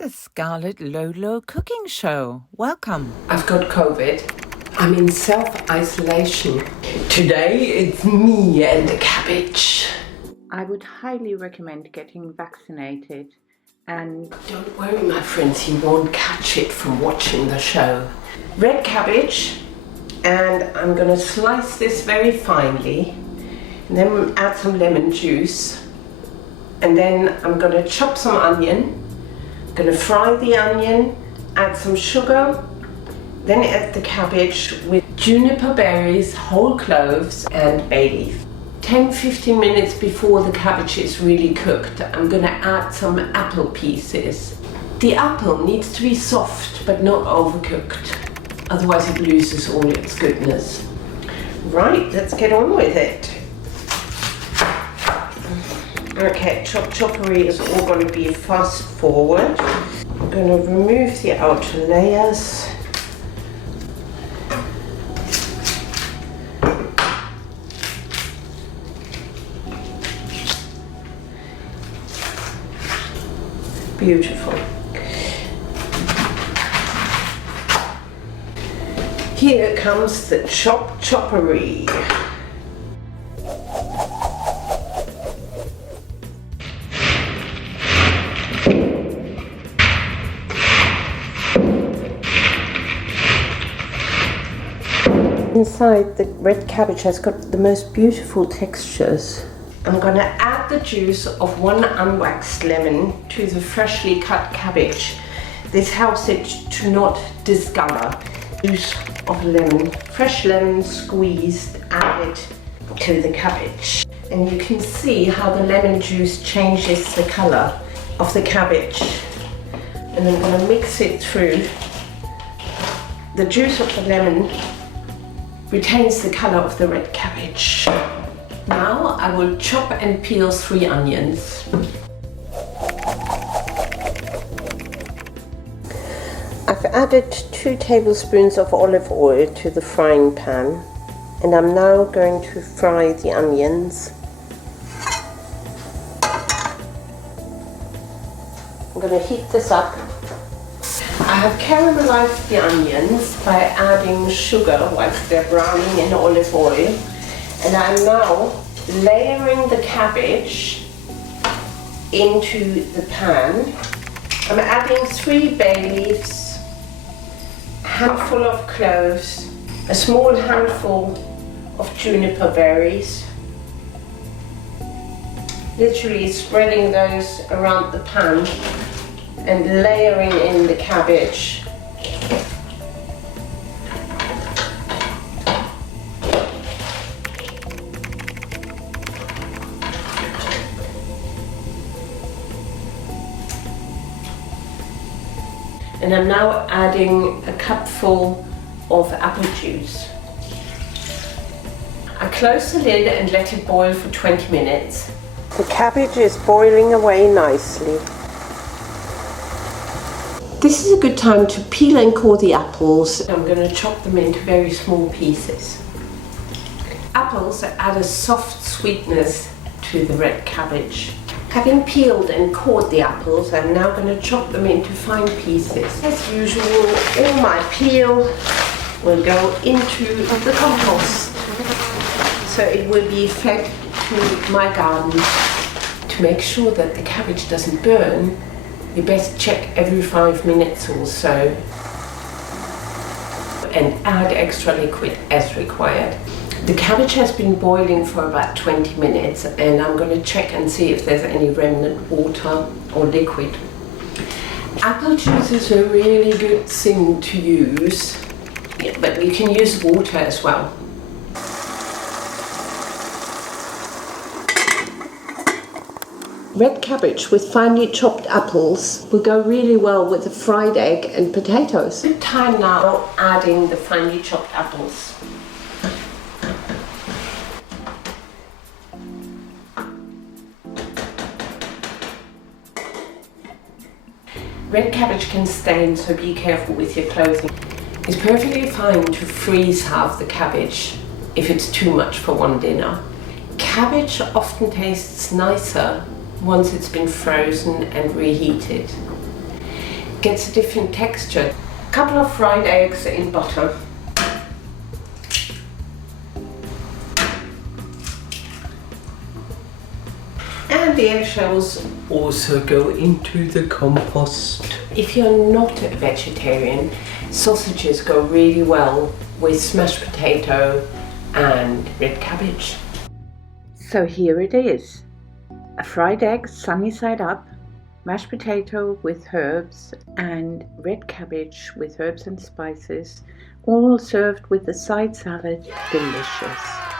the Scarlet LoLo cooking show. Welcome. I've got COVID. I'm in self-isolation. Today it's me and the cabbage. I would highly recommend getting vaccinated, and don't worry my friends, you won't catch it from watching the show. Red cabbage, and I'm gonna slice this very finely, and then add some lemon juice, and then I'm gonna chop some onion. I'm gonna fry the onion, add some sugar, then add the cabbage with juniper berries, whole cloves and bay leaf. 10-15 minutes before the cabbage is really cooked, I'm gonna add some apple pieces. The apple needs to be soft but not overcooked, otherwise it loses all its goodness. Right, let's get on with it. Okay, choppery is all going to be fast forward. I'm going to remove the outer layers. Beautiful. Here comes the choppery. Inside, the red cabbage has got the most beautiful textures. I'm going to add the juice of one unwaxed lemon to the freshly cut cabbage. This helps it to not discolor. Juice of lemon, fresh lemon squeezed, added to the cabbage. And you can see how the lemon juice changes the color of the cabbage. And I'm going to mix it through. The juice of the lemon retains the color of the red cabbage. Now I will chop and peel 3 onions. I've added 2 tablespoons of olive oil to the frying pan, and I'm now going to fry the onions. I'm going to heat this up. I have caramelized the onions by adding sugar whilst they're browning in olive oil, and I'm now layering the cabbage into the pan. I'm adding 3 bay leaves, a handful of cloves, a small handful of juniper berries, literally spreading those around the pan and layering in the cabbage. And I'm now adding a cupful of apple juice. I close the lid and let it boil for 20 minutes. The cabbage is boiling away nicely. This is a good time to peel and core the apples. I'm going to chop them into very small pieces. Apples add a soft sweetness to the red cabbage. Having peeled and cored the apples, I'm now going to chop them into fine pieces. As usual, all my peel will go into the compost. So it will be fed to my garden. To make sure that the cabbage doesn't burn, you best check every 5 minutes or so and add extra liquid as required. The cabbage has been boiling for about 20 minutes, and I'm going to check and see if there's any remnant water or liquid. Apple juice is a really good thing to use, but you can use water as well. Red cabbage with finely chopped apples will go really well with a fried egg and potatoes. Good time now adding the finely chopped apples. Red cabbage can stain, so be careful with your clothing. It's perfectly fine to freeze half the cabbage if it's too much for one dinner. Cabbage often tastes nicer once it's been frozen and reheated. gets a different texture. A couple of fried eggs in butter. And the eggshells also go into the compost. If you're not a vegetarian, sausages go really well with smashed potato and red cabbage. So here it is. A fried egg sunny side up, mashed potato with herbs and red cabbage with herbs and spices, all served with a side salad. Delicious.